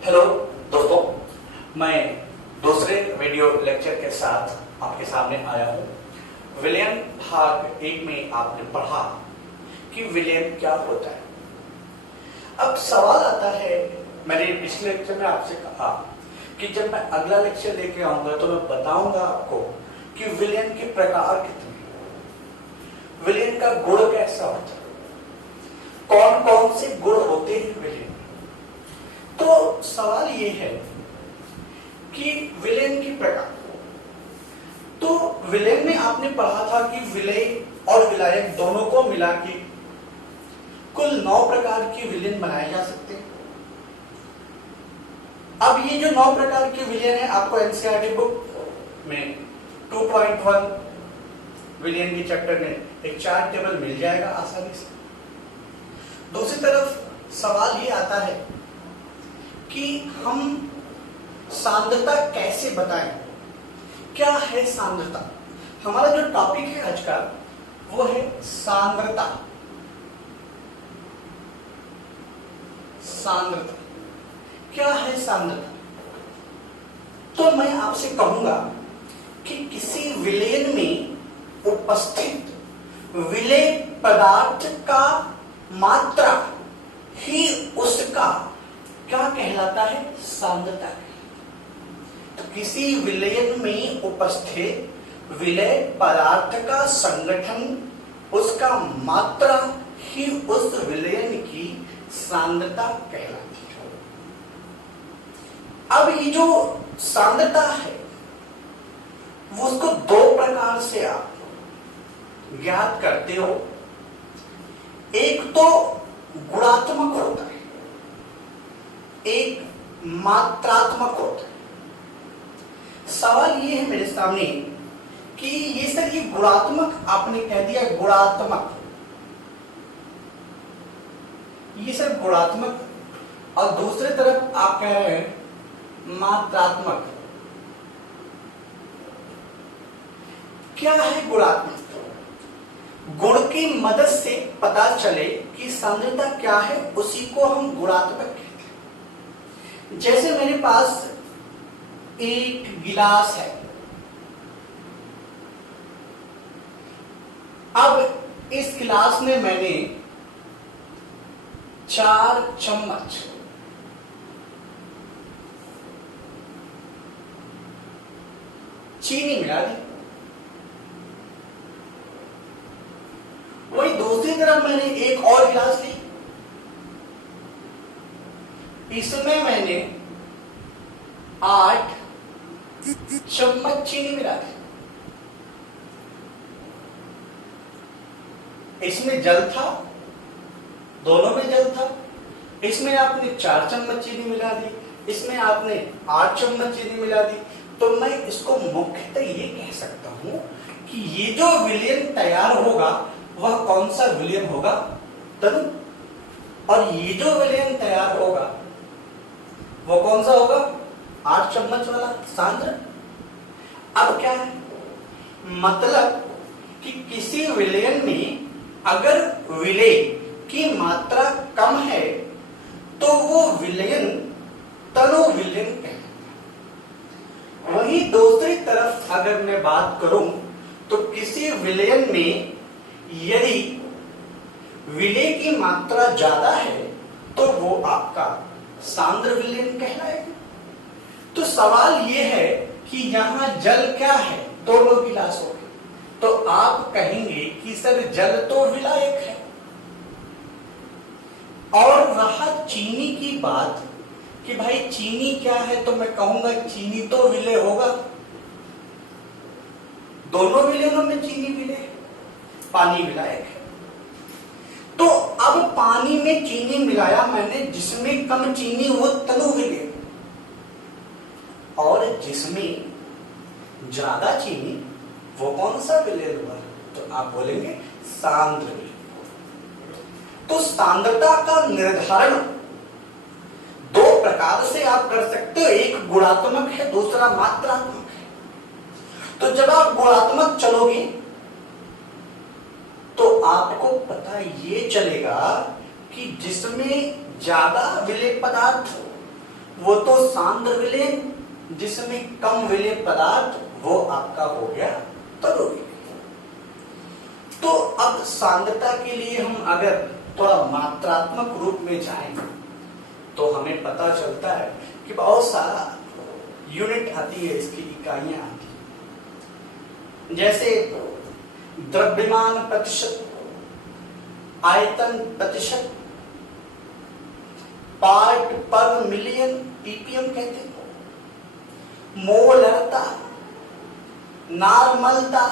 Hello दोस्तों, मैं दूसरे वीडियो लेक्चर के साथ आपके सामने आया हूँ। विलयन भाग 1 में आपने पढ़ा कि विलयन क्या होता है। अब सवाल आता है, मैंने पिछले लेक्चर में आपसे कहा कि जब मैं अगला लेक्चर लेके आऊंगा तो मैं बताऊंगा आपको कि विलयन के प्रकार कितने हैं, विलयन का गुण कैसा होता है, कौन कौन से गुण होते हैं विलयन। तो सवाल ये है कि विलयन के प्रकार। तो विलयन में आपने पढ़ा था कि विलय और विलायक दोनों को मिला के कुल 9 प्रकार के विलयन बनाए जा सकते हैं। अब ये जो 9 प्रकार के विलयन है आपको एनसीईआरटी बुक में 2.1 विलयन के चैप्टर में एक चार्ट टेबल मिल जाएगा आसानी से। दूसरी तरफ सवाल ये आता है कि हम सांद्रता कैसे बताएं, क्या है सांद्रता। हमारा जो टॉपिक है आज का वो है सांद्रता। सांद्रता क्या है सांद्रता। तो मैं आपसे कहूंगा कि किसी विलयन में उपस्थित विलय पदार्थ का मात्रा ही उसका क्या कहलाता है, सांद्रता। तो किसी विलयन में उपस्थित विलय पदार्थ का संगठन, उसका मात्रा ही उस विलयन की सांद्रता कहलाती है। अब ये जो सांद्रता है वो उसको 2 प्रकार से आप ज्ञात करते हो। एक तो गुणात्मक होता है, एक मात्रात्मक होता है। सवाल ये है मेरे सामने कि ये सर ये गुणात्मक आपने कह दिया, गुणात्मक, ये सर गुणात्मक, और दूसरी तरफ आप कह रहे हैं मात्रात्मक। क्या है गुणात्मक? गुण की मदद से पता चले कि सांद्रता क्या है, उसी को हम गुणात्मक कहते हैं। जैसे मेरे पास एक गिलास है, अब इस गिलास में मैंने 4 चम्मच चीनी मिला दी। वही दूसरी तरफ मैंने एक और गिलास ली, इसमें मैंने 8 चम्मच चीनी मिला दी। इसमें जल था, दोनों में जल था। इसमें आपने 4 चम्मच चीनी मिला दी, इसमें आपने 8 चम्मच चीनी मिला दी। तो मैं इसको मुख्यतः ये कह सकता हूं कि ये जो विलयन तैयार होगा वह कौन सा विलयन होगा, तनु। और ये जो विलयन तैयार होगा वो कौन सा होगा, 8 चम्मच वाला सांद्र। अब क्या है मतलब कि किसी विलयन में अगर विलय की मात्रा कम है तो वो विलयन तनु विलयन कहलाता है। वही दूसरी तरफ अगर मैं बात करूं तो किसी विलयन में यदि विलय की मात्रा ज्यादा है तो वो आपका सांद्र विलयन कहलाएगा। तो सवाल ये है कि यहां जल क्या है, दोनों गिलासों में, तो आप कहेंगे कि सर जल तो विलायक है। और रहा चीनी की बात कि भाई चीनी क्या है, तो मैं कहूंगा चीनी तो विलय होगा। दोनों विलयनों में चीनी विलय है, पानी विलायक है। तो अब पानी में चीनी मिलाया मैंने, जिसमें कम चीनी वो तनु विलय, और जिसमें ज्यादा चीनी वो कौन सा विलय हुआ, तो आप बोलेंगे सांद्र विलय। तो सांद्रता का निर्धारण 2 प्रकार से आप कर सकते हो, एक गुणात्मक है, दूसरा मात्रात्मक है। तो जब आप गुणात्मक चलोगे तो आपको पता ये चलेगा कि जिसमें ज्यादा विलय पदार्थ वो तो सांद्र विलयन, जिसमें कम विलय पदार्थ, वो आपका हो गया तरल विलयन। तो अब सांद्रता के लिए हम अगर थोड़ा मात्रात्मक रूप में जाएं तो हमें पता चलता है कि बहुत सारा यूनिट आती है, इसकी इकाइयां आती है, जैसे द्रव्यमान प्रतिशत, आयतन प्रतिशत, पार्ट पर मिलियन पीपीएम कहते हैं, मोलरता, नॉर्मलता,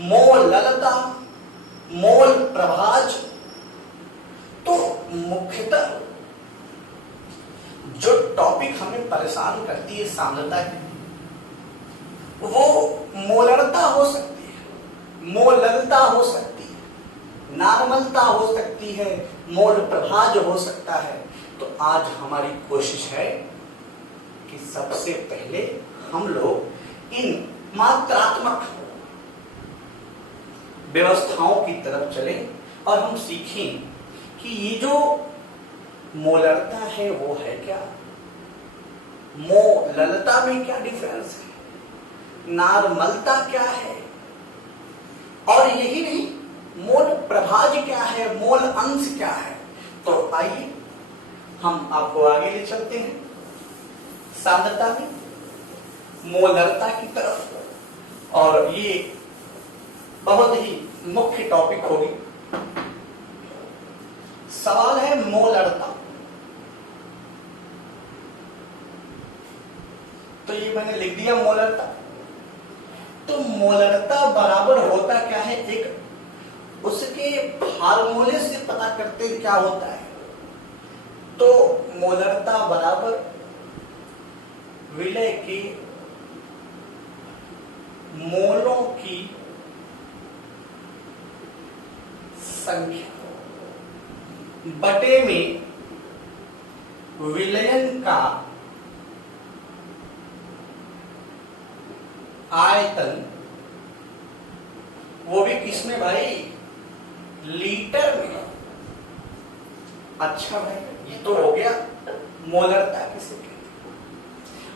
मोललता, मोल प्रभाज। तो मुख्यतः जो टॉपिक हमें परेशान करती है सांद्रता की, वो मोलरता हो सकती है, मोललता हो सकती है, नॉर्मलता हो सकती है, मोल प्रभाज हो सकता है। तो आज हमारी कोशिश है कि सबसे पहले हम लोग इन मात्रात्मक व्यवस्थाओं की तरफ चलें और हम सीखें कि ये जो मोलरता है वो है क्या, मोललता में क्या डिफरेंस है, नॉर्मलता क्या है, और यही नहीं मोल प्रभाज क्या है, मोल अंश क्या है। तो आइए हम आपको आगे ले चलते हैं सांद्रता में मोलरता की तरफ, और ये बहुत ही मुख्य टॉपिक होगी। सवाल है मोलरता। तो ये मैंने लिख दिया मोलरता। तो मोलरता बराबर होता क्या है, एक उसके फार्मूले से पता करते क्या होता है। तो मोलरता बराबर विलय के मोलों की संख्या बटे में विलयन का आयतन, वो भी किसमें भाई, लीटर में। अच्छा भाई, ये तो हो गया मोलरता किसे कहते हैं।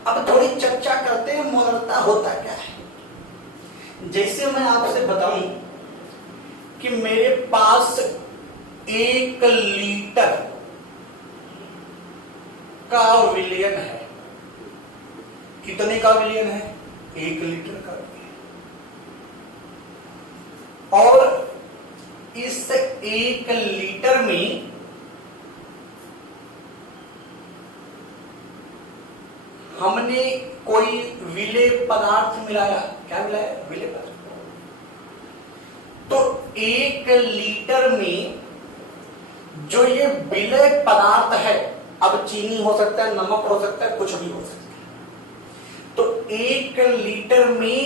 अब थोड़ी चर्चा करते हैं मोलरता होता क्या है। जैसे मैं आपसे बताऊं कि मेरे पास 1 लीटर का विलयन है। कितने का विलयन है, 1 लीटर का विलयन। और इस 1 लीटर में हमने कोई विलेय पदार्थ मिलाया। क्या मिलाया, विलेय पदार्थ। तो 1 लीटर में जो ये विलेय पदार्थ है, अब चीनी हो सकता है, नमक हो सकता है, कुछ भी हो सकता है। तो 1 लीटर में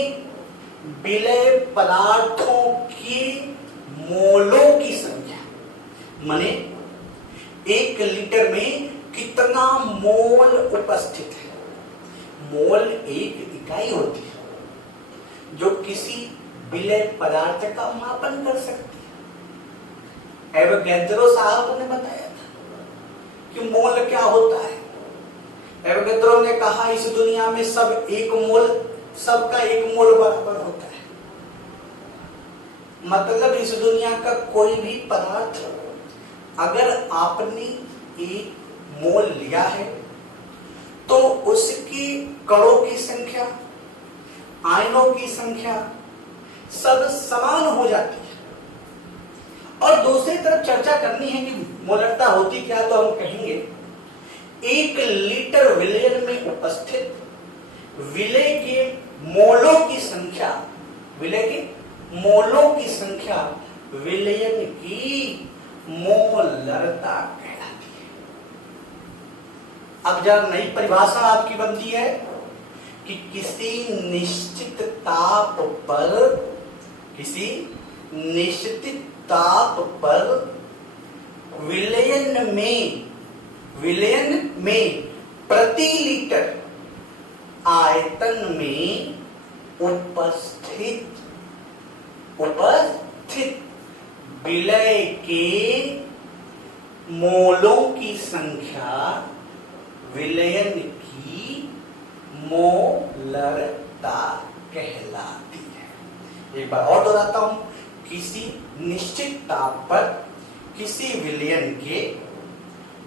विलेय पदार्थों की मोलों की संख्या, माने 1 लीटर में कितना मोल उपस्थित है। मोल एक इकाई होती है जो किसी विलेय पदार्थ का मापन कर सकती है। एवोगैड्रो साहब ने बताया था कि मोल क्या होता है। एवोगैड्रो ने कहा इस दुनिया में सब एक मोल, सबका 1 मोल बराबर होता है। मतलब इस दुनिया का कोई भी पदार्थ अगर आपने 1 मोल लिया है तो उसकी कणों की संख्या, आयनों की संख्या सब समान हो जाती है। और दूसरी तरफ चर्चा करनी है कि मोलरता होती क्या, तो हम कहेंगे 1 लीटर विलयन में उपस्थित विलेय के मोलों की संख्या, विलेय के मोलों की संख्या विलयन की मोलरता कहलाती है। अब जब नई परिभाषा आपकी बनती है कि किसी निश्चित ताप पर, किसी निश्चित ताप पर विलयन में प्रति लीटर आयतन में उपस्थित विलय के मोलों की संख्या विलयन की मोलरता कहलाती है। एक बार और दोहराता हूं, किसी निश्चित ताप पर किसी विलयन के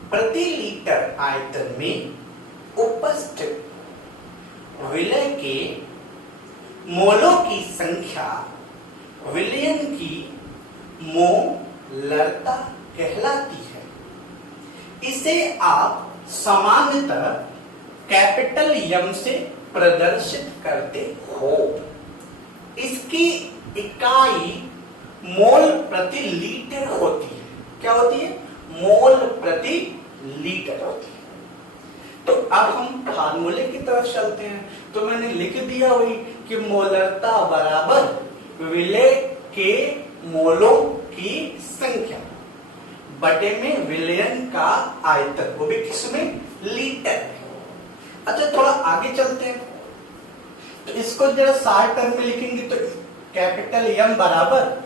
प्रति लीटर आयतन में उपस्थित विलय के मोलों की संख्या विलयन की मोलरता कहलाती है। इसे आप सामान्यतः कैपिटल यम से प्रदर्शित करते हो। इसकी इकाई मोल प्रति लीटर होती है। क्या होती है? मोल प्रति लीटर होती है। तो अब हम फार्मूले की तरफ चलते हैं। तो मैंने लिख दिया वही कि मोलरता बराबर विलय के मोलों की संख्या बटे में विलयन का आयतन, वो भी किसमें? लीटर में। अच्छा, थोड़ा आगे चलते हैं। तो इसको जरा शॉर्ट टर्म में लिखेंगे तो कैपिटल एम बराबर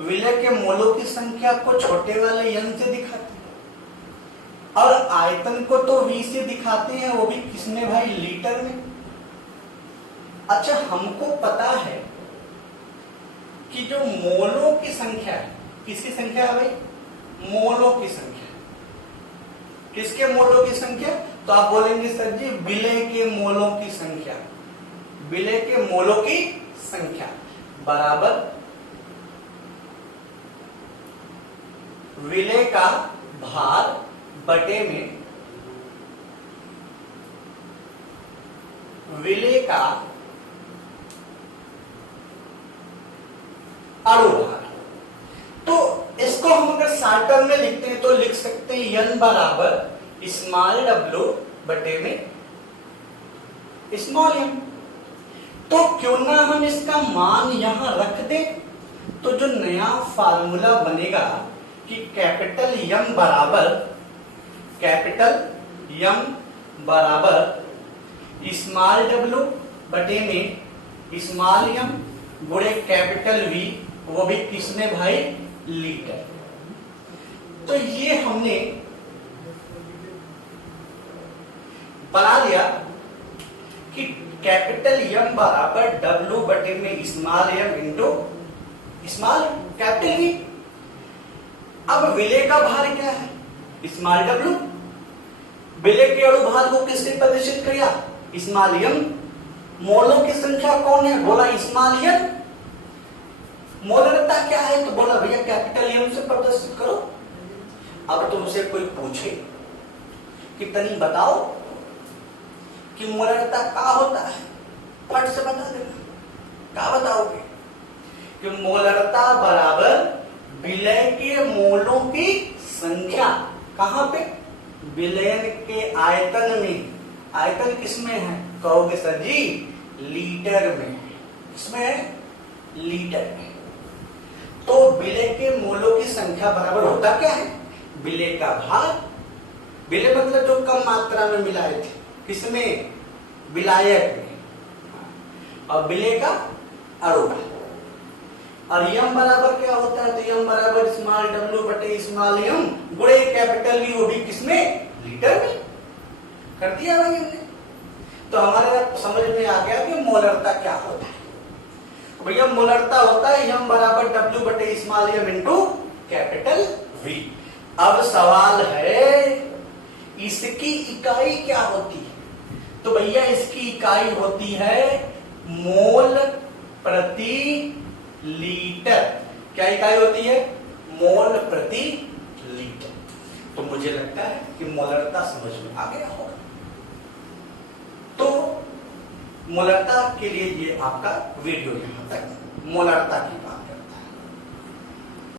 विलय के मोलों की संख्या को छोटे वाले एम से दिखाते हैं और आयतन को तो वी से दिखाते हैं, वो भी किसमें भाई? लीटर में। अच्छा, हमको पता है कि जो मोलों की संख्या है, किसकी संख्या है भाई? मोलों की संख्या। किसके मोलों की संख्या? तो आप बोलेंगे सर जी विलय के मोलों की संख्या। विलय के मोलों की संख्या बराबर विलय का भार बटे में विलय का अणु भार। तो इसको हम अगर शॉर्ट टर्म में लिखते हैं तो लिख सकते हैं एन बराबर स्मॉल डब्ल्यू बटे में स्मॉल एम। तो क्यों ना हम इसका मान यहां रख दें, तो जो नया फार्मूला बनेगा कि कैपिटल एम बराबर स्मॉल डब्ल्यू बटे में स्मॉल एम गुणे कैपिटल वी, वो भी किसमें भाई? लीटर। तो ये हमने बना लिया कि कैपिटल एम बराबर डब्ल्यू बटे में small M into small capital V. अब विलय का भार क्या है? Small W. विलय के अणु भार को किसने प्रदर्शित किया? Small M. मोलों की संख्या कौन है? बोला स्मॉल एम। मोलरता क्या है? तो बोला भैया कैपिटल एम से प्रदर्शित करो। अब तुमसे कोई पूछे कि तनी बताओ कि मोलरता क्या होता है, फट से बता देना। क्या बताओगे? कि मोलरता बराबर विलय के मोलों की संख्या। कहां पे? विलयन के आयतन में। आयतन किसमें है? कहोगे सर जी लीटर में। किसमें है? लीटर में। तो विलय के मोलों की संख्या बराबर होता क्या है? विलय का भार। विलय मतलब जो कम मात्रा में मिलाए थे, किसमें? विलायक में। और विलय का अणु भार। और यम बराबर क्या होता है? तो यम बराबर स्मॉल डब्ल्यू बटे स्मॉल एम गुणे कैपिटल वी, वो भी किसमें? लीटर में। कर दिया भाई हमने। तो हमारे समझ में आ गया कि मोलरता क्या होता है। भैया मोलरता होता है यम बराबर डब्ल्यू बटे small M into capital V. अब सवाल है इसकी इकाई क्या होती है? तो भैया इसकी इकाई होती है मोल प्रति लीटर। क्या इकाई होती है? मोल प्रति लीटर। तो मुझे लगता है कि मोलरता समझ में आ गया होगा। तो मोलरता के लिए ये आपका वीडियो यहां तक मोलरता की बात।